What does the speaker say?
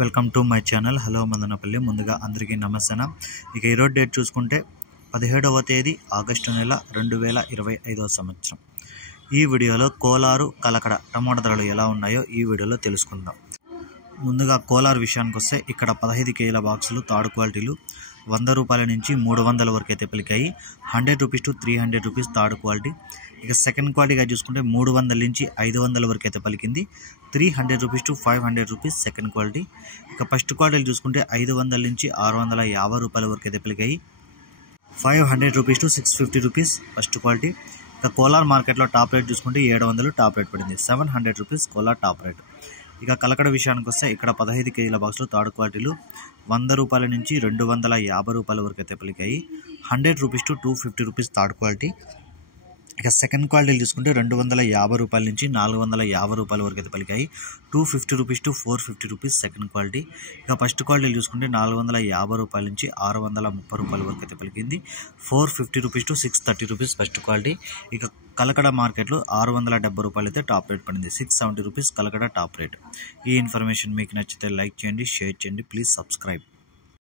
Welcome to my channel. Hello Madanapalle. ముందుగా అందరికీ నమస్తే. ఇక ఈరోజు డేట్ చూసుకుంటే 17వ తేదీ ఆగస్టు నెల 2025వ సంవత్సరం. ఈ వీడియోలో కోలారు, కలకడ టమాటా ధరలు ఎలా ఉన్నాయో ఈ వీడియోలో తెలుసుకుందాం. ముందుగా కోలారు విషయానికి వస్తే ఇక్కడ 15 కేజీల బాక్సులు థర్డ్ క్వాలిటీలు 100 రూపాయల నుంచి 300 వరకు అయితే పలికాయి. 100 rupees to 300 rupees third quality. ఇక సెకండ్ క్వాలిటీగా చూసుకుంటే 300 నుంచి 500 వరకు అయితే పలికింది. 300 rupees to 500 rupees second quality. ఇక ఫస్ట్ క్వాలిటీలు చూసుకుంటే 500 నుంచి 650 రూపాయల వరకు అయితే పలికాయి. 500 rupees to 650 rupees first quality. ఇక కోలార్ మార్కెట్లో టాప్ రేట్ చూసుకుంటే 700 టాప్ రేట్ పడింది. 700 రూపీస్ కోలార్ టాప్ రేట్. ఇక కలకడ విషయానికి వస్తే ఇక్కడ 15 కేజీల బాక్సులు థర్డ్ క్వాలిటీలు 100 రూపాయల నుంచి 250 రూపాయల వరకు అయితే పలికాయి. 100 rupees to 250 rupees third quality. ఇక సెకండ్ క్వాలిటీలు చూసుకుంటే 250 రూపాయల నుంచి 450 రూపాయల వరకు అయితే పలికాయి. 250 rupees to 450 rupees second quality. ఇక ఫస్ట్ క్వాలిటీలు చూసుకుంటే 450 రూపాయల నుంచి 630 రూపాయల వరకు అయితే పలికింది. 450 rupees to 630 rupees first quality. ఇక కలకడ మార్కెట్లో 670 రూపాయలు అయితే టాప్ రేట్ పడింది. 670 రూపీస్ కలకడ టాప్ రేట్. ఈ ఇన్ఫర్మేషన్ మీకు నచ్చితే లైక్ చేయండి, షేర్ చేయండి, ప్లీజ్ సబ్స్క్రైబ్.